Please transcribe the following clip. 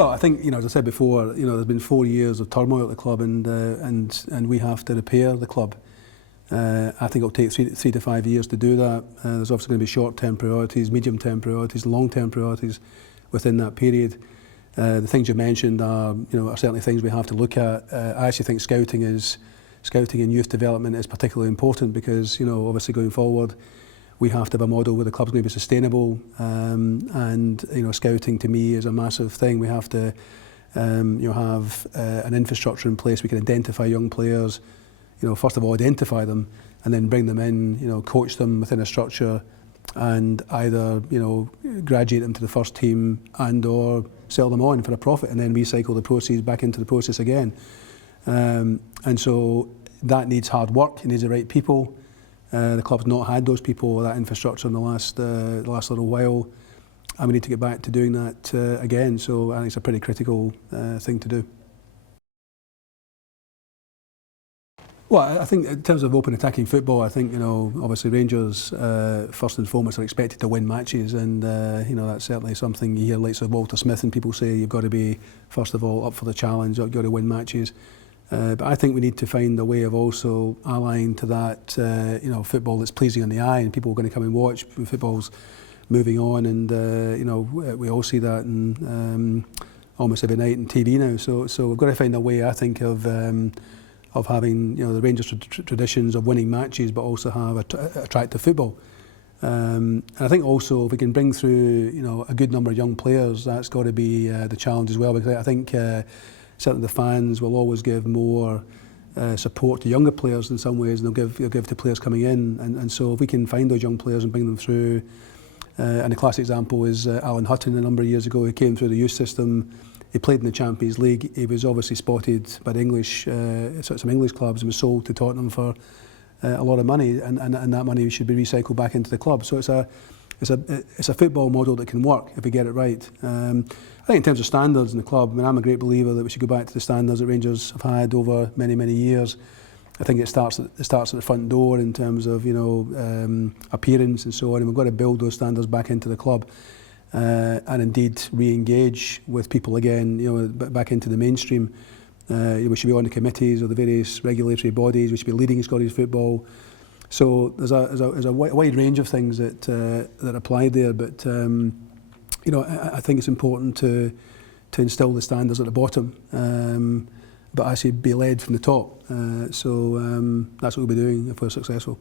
Well, I think, as I said before, there's been 4 years of turmoil at the club, and we have to repair the club. I think it'll take 3 to 5 years to do that. There's obviously going to be short-term priorities, medium-term priorities, long-term priorities within that period. The things you mentioned are certainly things we have to look at. I actually think scouting and youth development is particularly important because, obviously going forward, we have to have a model where the club's going to be sustainable, and scouting to me is a massive thing. We have to have an infrastructure in place. We can identify young players, first of all identify them, and then bring them in, coach them within a structure, and either graduate them to the first team and or sell them on for a profit, and then recycle the proceeds back into the process again. And so that needs hard work. It needs the right people. The club's not had those people or that infrastructure in the last little while, and we need to get back to doing that again. So I think it's a pretty critical thing to do. Well, I think in terms of open attacking football, I think obviously Rangers first and foremost are expected to win matches, and that's certainly something you hear likes of Walter Smith and people say you've got to be first of all up for the challenge, you've got to win matches. But I think we need to find a way of also allying to that, football that's pleasing on the eye and people are going to come and watch. Football's moving on, and we all see that in, almost every night on TV now. So we've got to find a way, I think, of having the Rangers traditions of winning matches, but also have attractive football. And I think also if we can bring through a good number of young players, that's got to be the challenge as well, because I think. Certainly the fans will always give more support to younger players in some ways, and they'll give to players coming in. And so if we can find those young players and bring them through, and a classic example is Alan Hutton a number of years ago. He came through the youth system, he played in the Champions League, he was obviously spotted by the English, some English clubs, and was sold to Tottenham for a lot of money, and that money should be recycled back into the club. So it's a football model that can work if we get it right. I think in terms of standards in the club, I'm a great believer that we should go back to the standards that Rangers have had over many, many years. I think it starts at the front door in terms of appearance and so on, and we've got to build those standards back into the club, and indeed re-engage with people again, back into the mainstream. We should be on the committees of the various regulatory bodies. We should be leading Scottish football. So there's a wide range of things that apply there, but I think it's important to instill the standards at the bottom, but actually be led from the top. So that's what we'll be doing if we're successful.